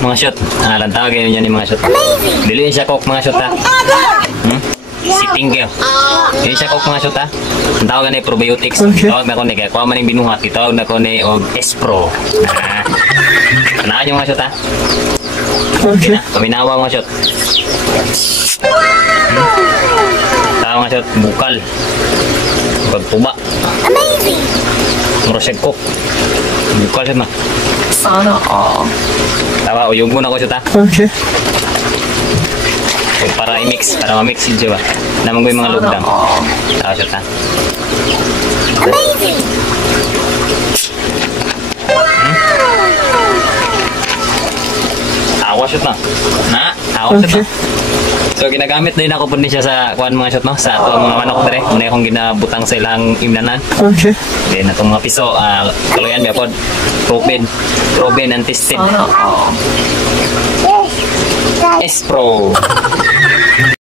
mga shot. Lantawag yun yan yung mga shot. Dili siya coke mga shot ha. Sitting kayo. Dili siya coke mga shot ha. Ang tawag na probiotics. Tawag na ko ni kaya kuha man yung binuhat. Tawag na ko ni Espro. Kanaan yung mga shot ha. Paminawa mga shot. Tawag mga shot. Bukal. Pagtuba. Amazing. Murasig coke. Bukal shot na. Sana all. Tawa, uyog muna ko shot ha. Okay. Para i-mix, para ma-mix yun siya ba? Naman ko yung mga lugdang. Tawa shot ha. Amazing. Tawa shot na. Tawa shot na. So ginagamit din ako po siya sa kuan mga shot no, sa ato mga manok dire. Muna akong ginabutang sa ilang imnanan. Okay. Then atong mga piso, kaluyan ba pod proven and tested. Sana all. Espro.